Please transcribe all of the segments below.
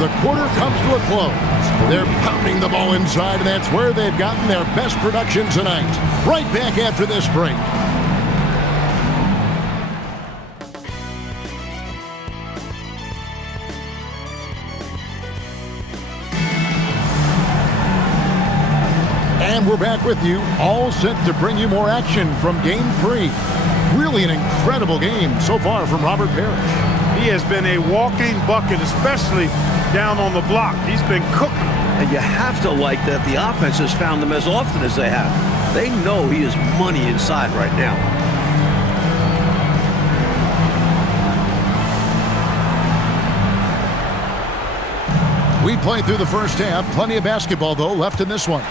the quarter comes to a close. They're pounding the ball inside, and that's where they've gotten their best production tonight. Right back after this break. And we're back with you, all set to bring you more action from Game 3. Really an incredible game so far from Robert Parrish. He has been a walking bucket, especially down on the block. He's been cooking. And you have to like that the offense has found him as often as they have. They know he is money inside right now. We played through the first half. Plenty of basketball, though, left in this one.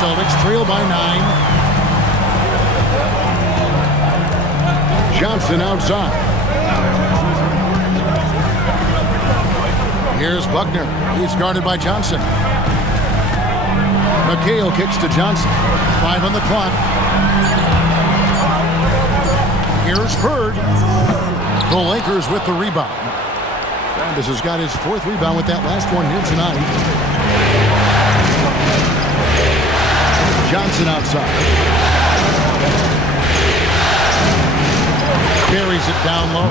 Celtics trail by 9. Johnson outside. Here's Buckner. He's guarded by Johnson. McHale kicks to Johnson. 5 on the clock. Here's Bird. The Lakers with the rebound. Travis has got his 4th rebound with that last one here tonight. Johnson outside. Carries it down low.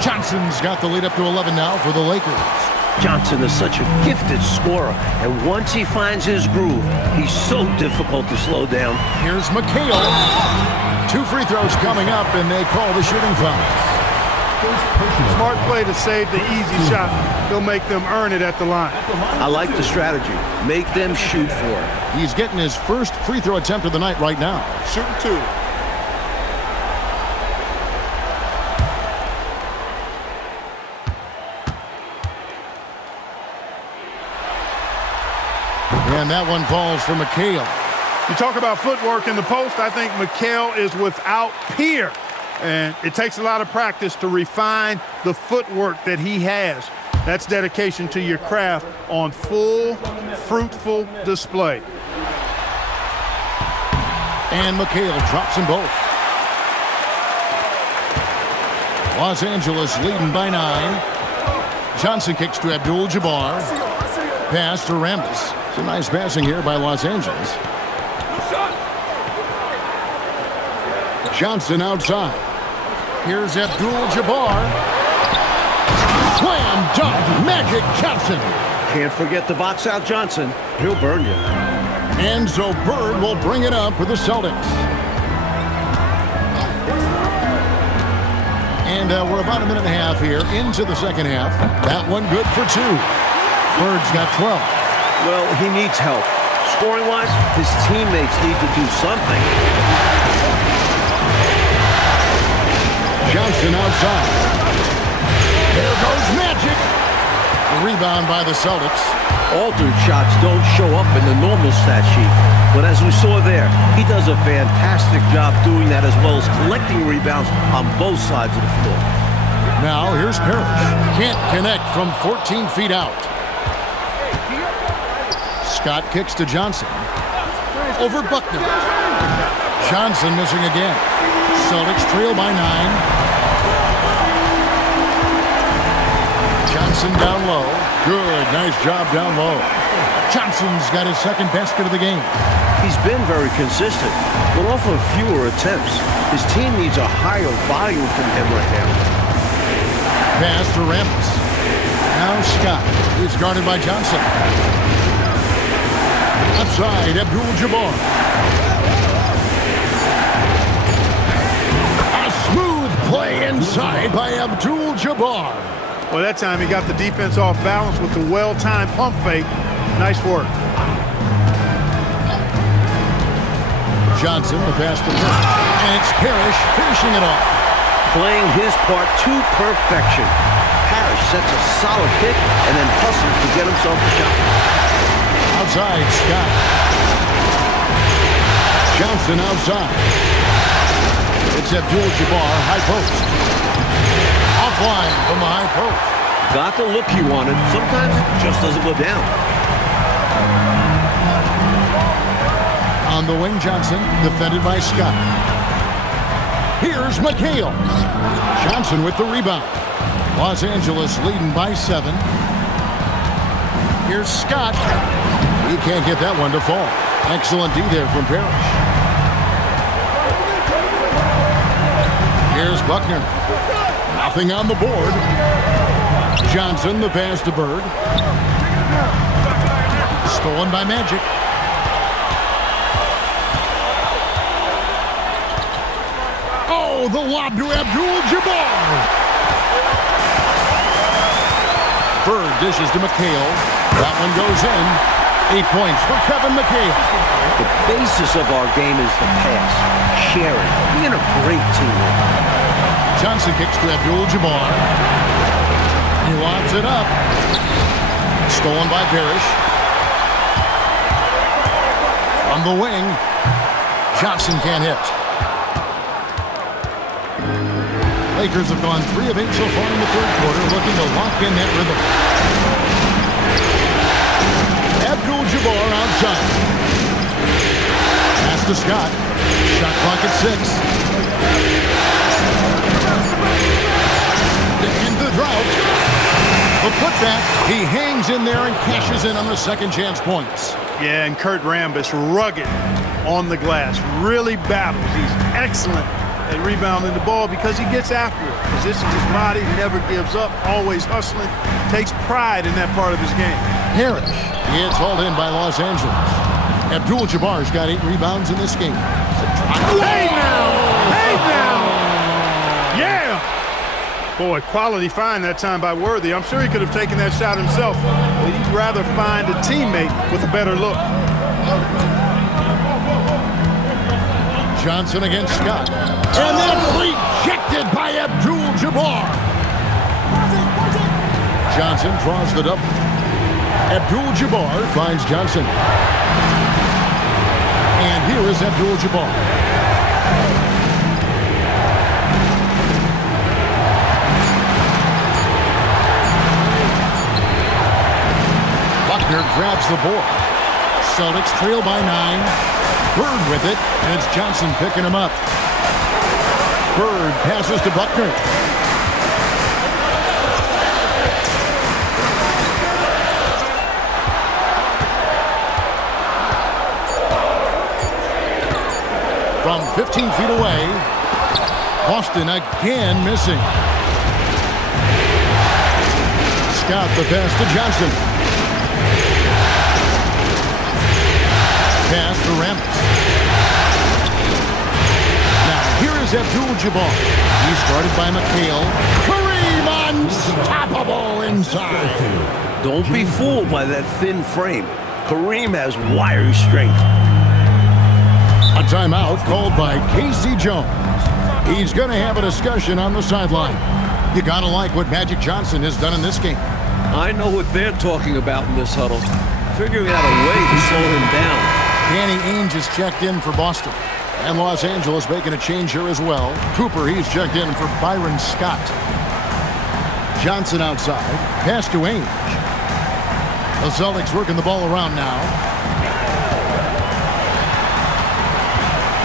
Johnson's got the lead up to 11 now for the Lakers. Johnson is such a gifted scorer, and once he finds his groove, he's so difficult to slow down. Here's McHale. 2 free throws coming up, and they call the shooting foul. Smart play to save the easy shot. He'll make them earn it at the line. I like the strategy. Make them shoot for it. He's getting his first free throw attempt of the night right now. Shooting 2. And that one falls for McHale. You talk about footwork in the post. I think McHale is without peer. And it takes a lot of practice to refine the footwork that he has. That's dedication to your craft on full, fruitful display. And McHale drops them both. Los Angeles leading by 9. Johnson kicks to Abdul-Jabbar. Pass to Rambis. Some nice passing here by Los Angeles. Johnson outside. Here's Abdul-Jabbar. Slam dunk, Magic Johnson. Can't forget the box out Johnson. He'll burn you. And so Bird will bring it up for the Celtics. And we're about a minute and a half here into the second half. That one good for 2. Bird's got 12. Well, he needs help. Scoring-wise, his teammates need to do something. Johnson outside. There goes Magic. A rebound by the Celtics. Altered shots don't show up in the normal stat sheet. But as we saw there, he does a fantastic job doing that as well as collecting rebounds on both sides of the floor. Now here's Parrish. Can't connect from 14 feet out. Scott kicks to Johnson. Over Buckner. Johnson missing again. Celtics trail by 9. Johnson down low. Good, nice job down low. Johnson's got his 2nd basket of the game. He's been very consistent, but off of fewer attempts. His team needs a higher volume from him right now. Pass to Rambis. Now Scott. He's guarded by Johnson. Outside, Abdul-Jabbar. A smooth play inside by Abdul-Jabbar. Well, that time he got the defense off balance with the well-timed pump fake. Nice work. Johnson, the pass to Parrish. And it's Parrish finishing it off. Playing his part to perfection. Parrish sets a solid kick and then hustles to get himself a shot. Outside, Scott. Johnson outside. It's Abdul-Jabbar, high post. Offline from the high post. Got the look he wanted. Sometimes it just doesn't go down. On the wing, Johnson, defended by Scott. Here's McHale. Johnson with the rebound. Los Angeles leading by 7. Here's Scott. He can't get that one to fall. Excellent D there from Parrish. Here's Buckner. Nothing on the board. Johnson, the pass to Bird. Stolen by Magic. Oh, the lob to Abdul-Jabbar. Bird dishes to McHale. That one goes in. 8 points for Kevin McHale. The basis of our game is the pass, sharing, being a great teammate. Johnson kicks to Abdul-Jabbar. He lobs it up. Stolen by Parrish. From the wing, Johnson can't hit. Lakers have gone 3 of 8 so far in the third quarter, looking to lock in that rhythm. Abdul-Jabbar outside. Pass to Scott. Shot clock at 6. To end the drought. The putback. He hangs in there and cashes in on the second chance points. Yeah, and Kurt Rambis, rugged on the glass, really battles. He's excellent at rebounding the ball because he gets after it. Positions his body, never gives up, always hustling, takes pride in that part of his game. Parrish. It's hauled in by Los Angeles. Abdul-Jabbar's got 8 rebounds in this game. Hey now! Hey now! Yeah! Boy, quality find that time by Worthy. I'm sure he could have taken that shot himself, but he'd rather find a teammate with a better look. Johnson against Scott. And then rejected by Abdul-Jabbar. Johnson draws the double. Abdul-Jabbar finds Johnson. And here is Abdul-Jabbar. Buckner grabs the board. Celtics trail by 9. Bird with it, and it's Johnson picking him up. Bird passes to Buckner. From 15 feet away, Boston again missing. Scott the pass to Johnson. Pass to Rambis. Now here is Abdul-Jabbar. He's guarded by McHale. Kareem unstoppable inside. Don't be fooled by that thin frame. Kareem has wiry strength. A timeout called by Casey Jones. He's going to have a discussion on the sideline. You got to like what Magic Johnson has done in this game. I know what they're talking about in this huddle. Figuring out a way to slow him down. Danny Ainge is checked in for Boston. And Los Angeles making a change here as well. Cooper, he's checked in for Byron Scott. Johnson outside. Pass to Ainge. The Celtics working the ball around now.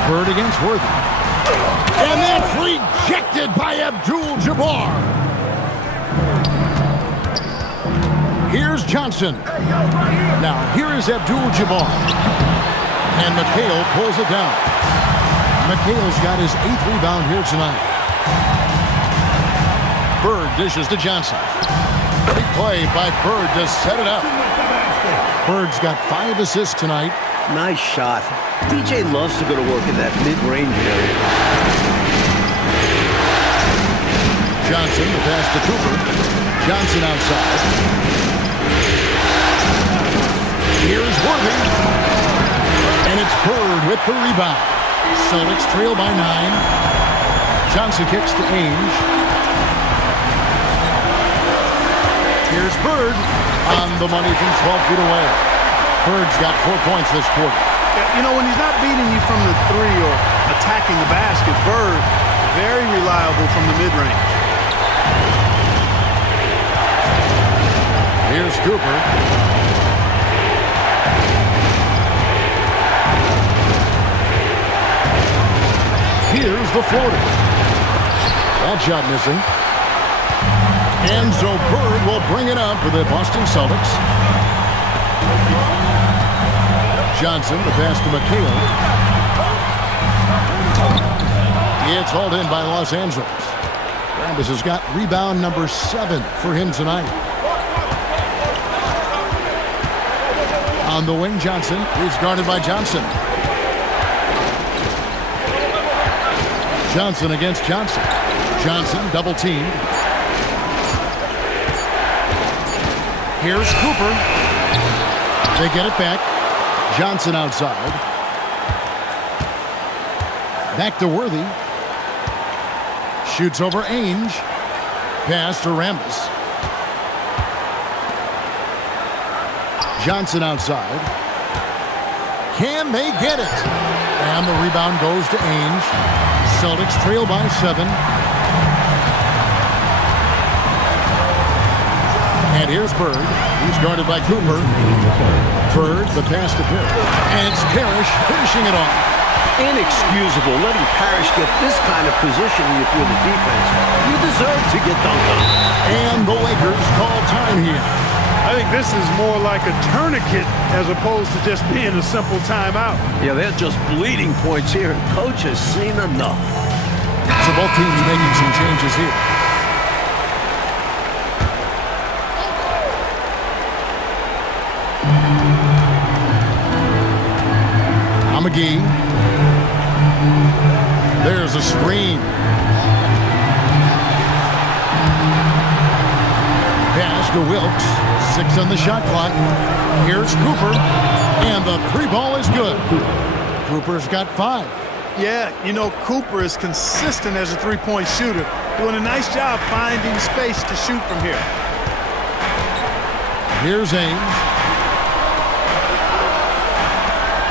Bird against Worthy. And that's rejected by Abdul-Jabbar. Here's Johnson. Now, here is Abdul-Jabbar. And McHale pulls it down. McHale's got his 8th rebound here tonight. Bird dishes to Johnson. Big play by Bird to set it up. Bird's got 5 assists tonight. Nice shot. DJ loves to go to work in that mid-range area. Johnson, the pass to Cooper. Johnson outside. Here's Worthy. And it's Bird with the rebound. Celtics trail by 9. Johnson kicks to Ainge. Here's Bird on the money from 12 feet away. Bird's got 4 points this quarter. You know, when he's not beating you from the 3 or attacking the basket, Bird, very reliable from the mid-range. Here's Cooper. Here's the floater. That shot missing. And so Bird will bring it up for the Boston Celtics. Johnson, the pass to McHale. It's hauled in by Los Angeles. Rambis has got rebound number 7 for him tonight. On the wing, Johnson. He's guarded by Johnson. Johnson against Johnson. Johnson double teamed. Here's Cooper. They get it back. Johnson outside. Back to Worthy. Shoots over Ainge. Pass to Rambis. Johnson outside. Can they get it? And the rebound goes to Ainge. Celtics trail by 7. And here's Bird. He's guarded by Cooper. Bird, the pass to Parrish. And it's Parrish finishing it off. Inexcusable letting Parrish get this kind of position when you feel the defense. You deserve to get dunked on. And the Lakers call time here. I think this is more like a tourniquet as opposed to just being a simple timeout. Yeah, they're just bleeding points here. Coach has seen enough. So both teams making some changes here. McGee. There's a screen. Pass to Wilkes. 6 on the shot clock. Here's Cooper. And the 3 ball is good. Cooper's got 5. Yeah, you know, Cooper is consistent as a three-point shooter, doing a nice job finding space to shoot from here. Here's Ainge.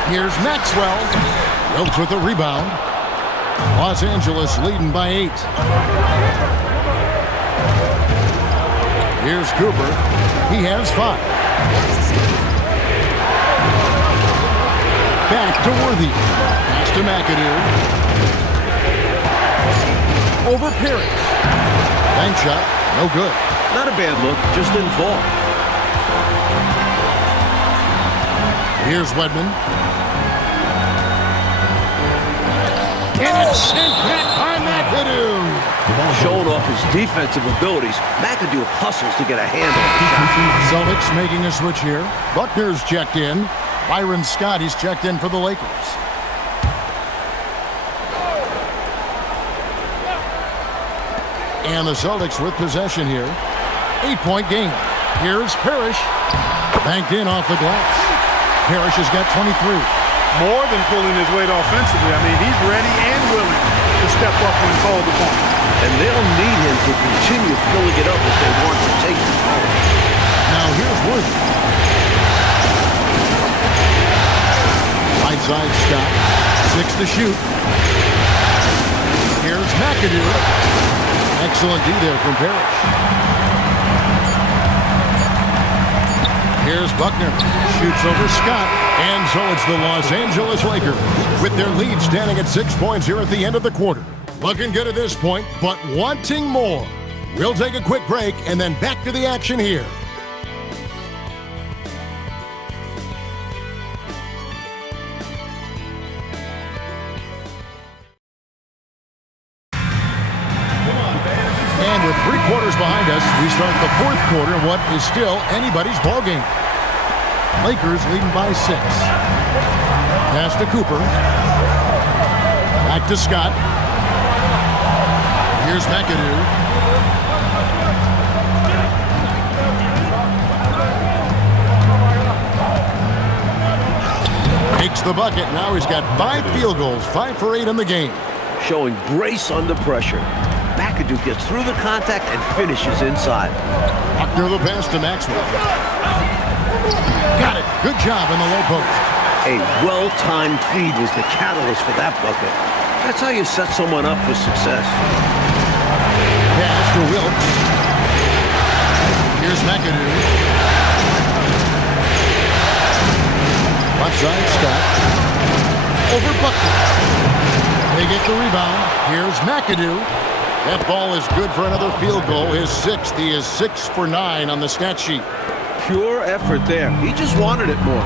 Here's Maxwell. Wilkes with a rebound. Los Angeles leading by 8. Here's Cooper. He has 5. Back to Worthy. Pass to McAdoo. Over Parrish. Bank shot. No good. Not a bad look. Just didn't fall. Here's Wedman. And it's sent back by McAdoo. Showing off his defensive abilities, McAdoo hustles to get a handle on the shot. Celtics making a switch here. Buckner's checked in. Byron Scott, he's checked in for the Lakers. And the Celtics with possession here. 8-point game. Here's Parrish. Banked in off the glass. Parrish has got 23. More than pulling his weight offensively. I mean, he's ready and willing to step up when called upon. And they'll need him to continue filling it up if they want to take control. Now here's Worthy. Right side Scott. 6 to shoot. Here's McAdoo. Excellent D there from Parrish. Here's Buckner. Shoots over Scott. And so it's the Los Angeles Lakers with their lead standing at 6 points here at the end of the quarter. Looking good at this point, but wanting more. We'll take a quick break and then back to the action here. And with 3 quarters behind us, we start the 4th quarter, what is still anybody's ballgame. Lakers leading by 6. Pass to Cooper. Back to Scott. Here's McAdoo. Takes the bucket. Now he's got 5 field goals, 5 for 8 in the game. Showing grace under pressure. McAdoo gets through the contact and finishes inside. Buckner the pass to Maxwell. Got it. Good job in the low post. A well-timed feed was the catalyst for that bucket. That's how you set someone up for success. Pass to Wilkes. Here's McAdoo. Left side, Scott. Over Buckner. They get the rebound. Here's McAdoo. That ball is good for another field goal. His 6th. He is 6 for 9 on the stat sheet. pure effort there. He just wanted it more.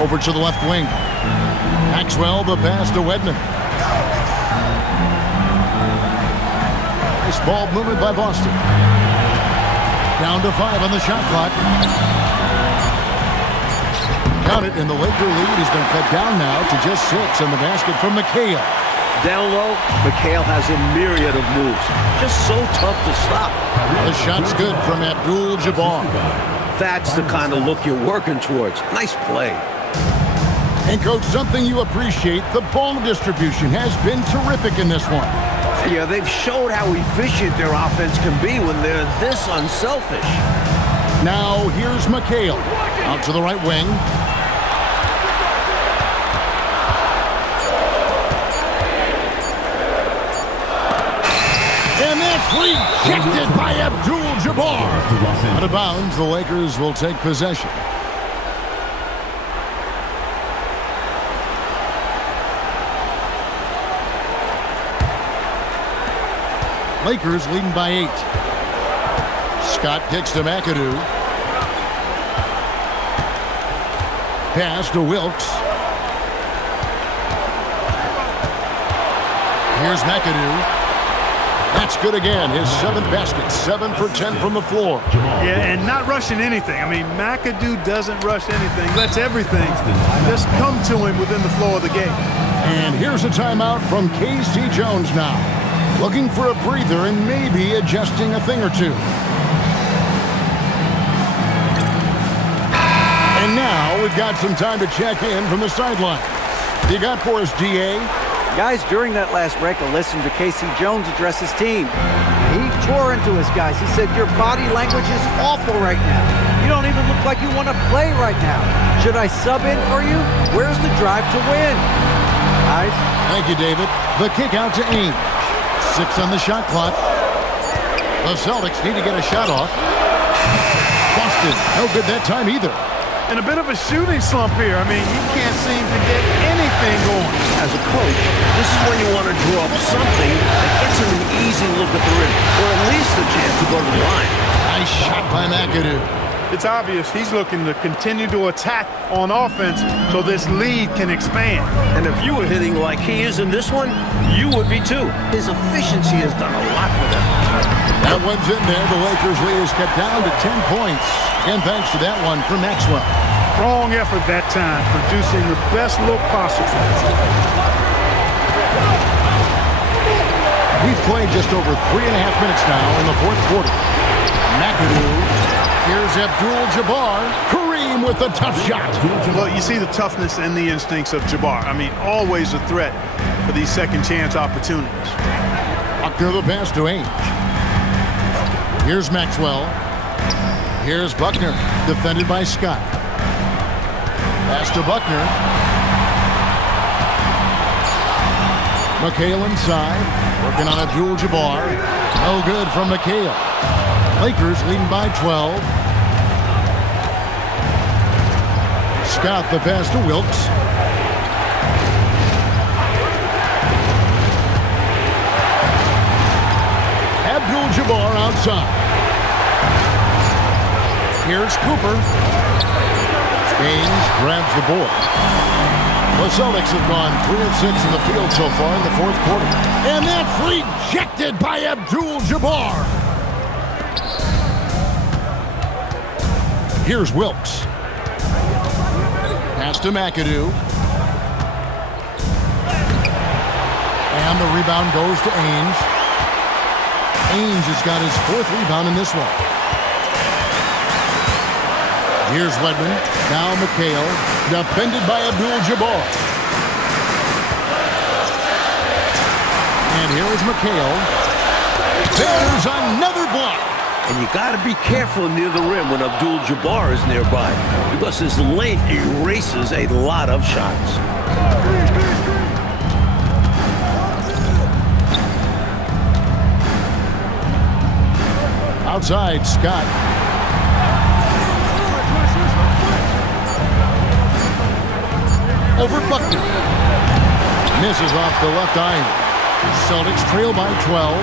Over to the left wing. Maxwell, the pass to Wedman. Nice ball movement by Boston. Down to 5 on the shot clock. Count it, and the Laker lead has been cut down now to just 6 on the basket from McHale. Down low, McHale has a myriad of moves. Just so tough to stop. The shot's good from Abdul-Jabbar. That's the kind of look you're working towards. Nice play. And, Coach, something you appreciate, the ball distribution has been terrific in this one. Yeah, they've showed how efficient their offense can be when they're this unselfish. Now, here's McHale. Out to the right wing. And that's rejected by Abdul-Jabbar. Out of bounds, the Lakers will take possession. Lakers leading by 8. Scott kicks to McAdoo. Pass to Wilkes. Here's McAdoo. That's good again. His 7th basket. 7 for 10 from the floor. Yeah, and not rushing anything. I mean, McAdoo doesn't rush anything. Lets everything just come to him within the flow of the game. And here's a timeout from K.C. Jones now. Looking for a breather and maybe adjusting a thing or two. And now we've got some time to check in from the sideline. You got for us, D.A.? Guys, during that last break, I listened to K.C. Jones address his team. He tore into his guys. He said, your body language is awful right now. You don't even look like you want to play right now. Should I sub in for you? Where's the drive to win? Guys? Thank you, David. The kick out to Ainge. 6 on the shot clock. The Celtics need to get a shot off. Boston, no good that time either. And a bit of a shooting slump here. I mean, he can't seem to get anything going. As a coach, this is when you want to draw up something that gets him an easy look at the rim, or at least a chance to go to the line. Nice shot by McAdoo. It's obvious he's looking to continue to attack on offense so this lead can expand. And if you were hitting like he is in this one, you would be too. His efficiency has done a lot for them. That one's in there. The Lakers lead is cut down to 10 points. And thanks to that one for Maxwell. Strong effort that time, producing the best look possible. We've played just over 3.5 minutes now in the fourth quarter. McAdoo. Here's Abdul-Jabbar. Kareem with a tough shot. Well, you see the toughness and the instincts of Jabbar. I mean, always a threat for these second chance opportunities. Buckner the pass to Ainge. Here's Maxwell. Here's Buckner, defended by Scott. Pass to Buckner. McHale inside, working on Abdul-Jabbar. No good from McHale. Lakers leading by 12. Scott the pass to Wilkes. Abdul-Jabbar outside. Here's Cooper. Ainge grabs the board. The Celtics have gone 3 of 6 in the field so far in the fourth quarter. And that's rejected by Abdul-Jabbar. Here's Wilkes. Pass to McAdoo. And the rebound goes to Ainge. Ainge has got his 4th rebound in this one. Here's Wedman. Now McHale. Defended by Abdul-Jabbar. And here's McHale. There's another block. And you got to be careful near the rim when Abdul-Jabbar is nearby, because his length erases a lot of shots. Outside, Scott. Over Buckner. Misses off the left iron. Celtics trail by 12.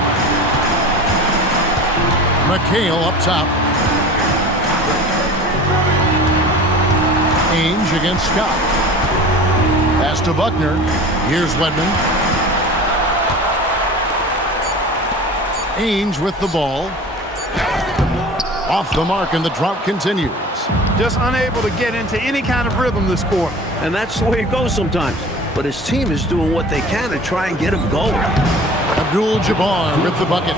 McHale up top. Ainge against Scott. Pass to Buckner. Here's Wedman. Ainge with the ball. Off the mark, and the drought continues. Just unable to get into any kind of rhythm this quarter. And that's the way it goes sometimes. But his team is doing what they can to try and get him going. Abdul-Jabbar with the bucket.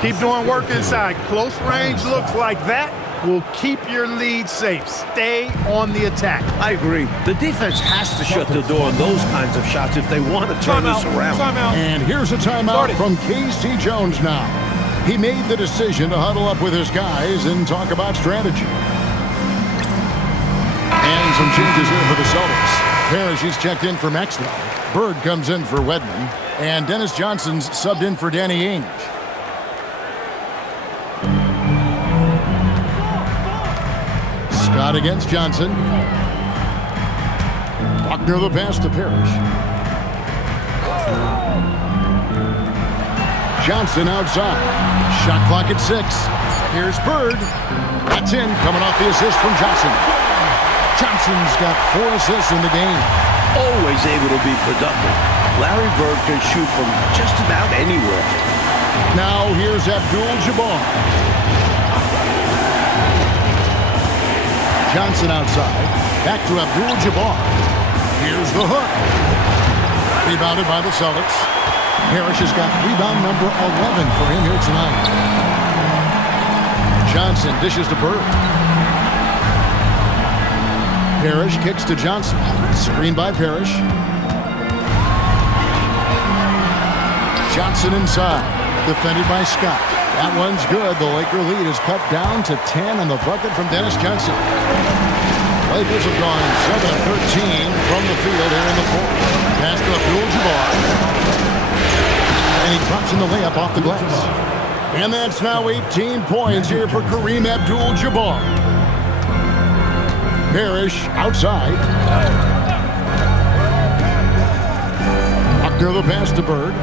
Keep doing work inside. Close range looks like that will keep your lead safe. Stay on the attack. I agree. The defense has to shut the door on those kinds of shots if they want to turn this around. Timeout. And here's a timeout from K.C. Jones now. He made the decision to huddle up with his guys and talk about strategy. And some changes here for the Celtics. Parrish is checked in for Maxwell. Bird comes in for Wedman. And Dennis Johnson's subbed in for Danny Ainge. Scott against Johnson. Buckner the pass to Parrish. Johnson outside. Shot clock at 6. Here's Bird. That's in, coming off the assist from Johnson. Johnson's got 4 assists in the game. Always able to be productive. Larry Bird can shoot from just about anywhere. Now here's Abdul-Jabbar. Johnson outside. Back to Abdul-Jabbar. Here's the hook. Rebounded by the Celtics. Parrish has got rebound number 11 for him here tonight. Johnson dishes to Bird. Parrish kicks to Johnson. Screen by Parrish. Johnson inside. Defended by Scott. That one's good. The Laker lead is cut down to 10 on the bucket from Dennis Johnson. Lakers have gone 7-13 from the field here in the fourth. Pass to Abdul-Jabbar. And he drops in the layup off the glass. And that's now 18 points here for Kareem Abdul-Jabbar. Parrish outside. Buckner the pass to Bird.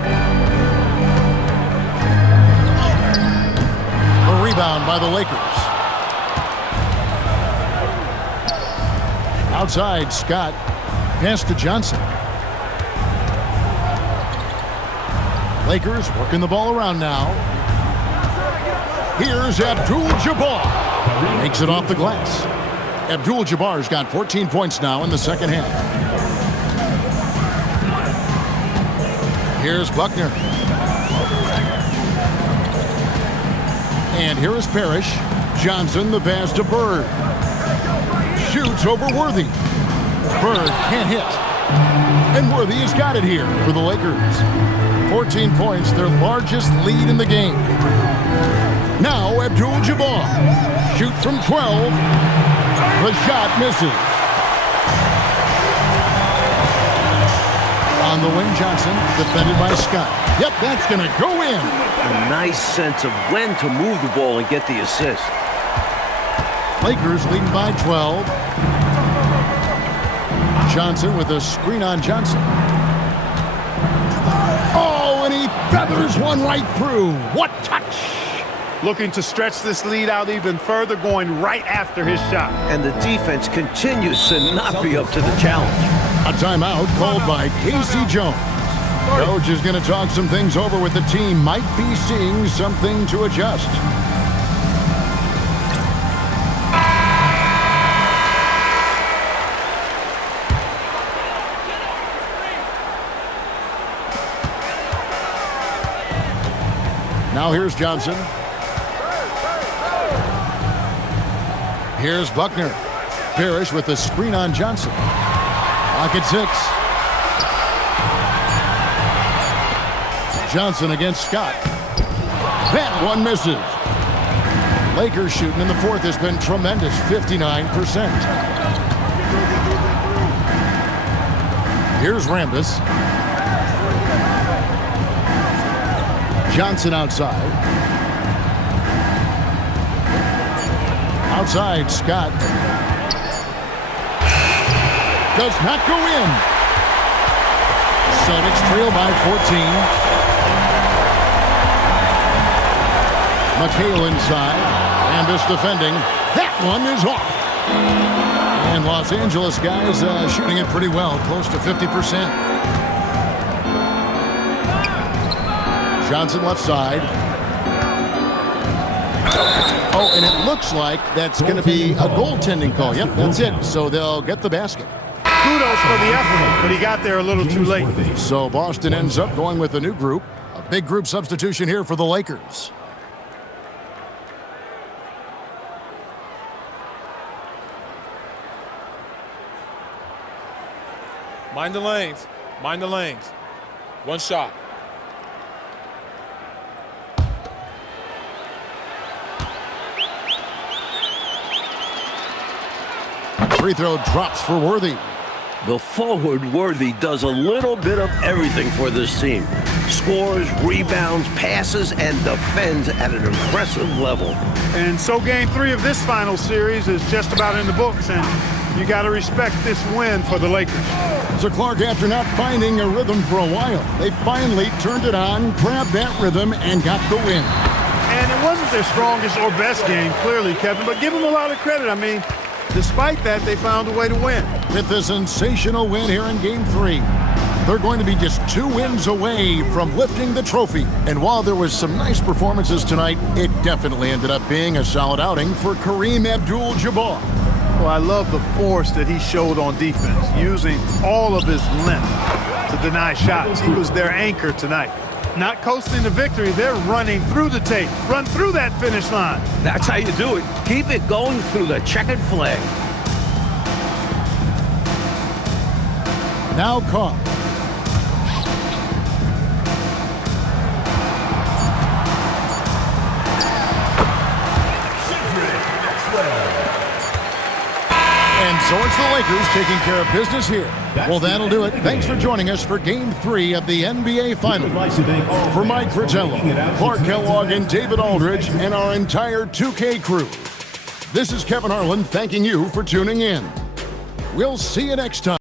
A rebound by the Lakers. Outside, Scott. Pass to Johnson. Lakers working the ball around now. Here's Abdul-Jabbar. Makes it off the glass. Abdul-Jabbar's got 14 points now in the second half. Here's Buckner. And here is Parrish. Johnson the pass to Bird. Shoots over Worthy. Bird can't hit. And Worthy has got it here for the Lakers. 14 points, their largest lead in the game. Now Abdul-Jabbar. Shoot from 12. The shot misses. On the wing, Johnson, defended by Scott. Yep, that's going to go in. A nice sense of when to move the ball and get the assist. Lakers leading by 12. Johnson with a screen on Johnson. Oh, and he feathers one right through. What touch! Looking to stretch this lead out even further, going right after his shot. And the defense continues to not be up to the challenge. A timeout called by K.C. Jones. Coach is going to talk some things over with the team. Might be seeing something to adjust. Now here's Johnson. Here's Buckner. Parrish with the screen on Johnson. Clock at 6. Johnson against Scott. That one misses. Lakers shooting in the fourth has been tremendous, 59%. Here's Rambis. Johnson outside. Outside, Scott. Does not go in. Celtics trail by 14. McHale inside. And this defending. That one is off. And Los Angeles guys shooting it pretty well, close to 50%. Johnson left side. Oh, and it looks like that's going to be a goaltending call. Yep, that's it. So they'll get the basket. Kudos for the effort, but he got there a little too late. So Boston ends up going with a new group. A big group substitution here for the Lakers. Mind the lanes. Mind the lanes. One shot. Free throw drops for Worthy. The forward Worthy does a little bit of everything for this team. Scores, rebounds, passes, and defends at an impressive level. And so game 3 of this final series is just about in the books, and you got to respect this win for the Lakers. So Clark, after not finding a rhythm for a while, they finally turned it on, grabbed that rhythm, and got the win. And it wasn't their strongest or best game, clearly, Kevin, but give them a lot of credit. I mean, despite that, they found a way to win. With a sensational win here in Game 3, they're going to be just 2 wins away from lifting the trophy. And while there was some nice performances tonight, it definitely ended up being a solid outing for Kareem Abdul-Jabbar. Well, I love the force that he showed on defense, using all of his length to deny shots. He was their anchor tonight. Not coasting to victory, they're running through the tape. Run through that finish line. That's how you do it. Keep it going through the checkered flag. Now Carr. And so it's the Lakers taking care of business here. Well, that'll do it. Thanks for joining us for Game 3 of the NBA Finals. For Mike Fratello, Clark Kellogg, and David Aldridge, and our entire 2K crew, this is Kevin Harlan thanking you for tuning in. We'll see you next time.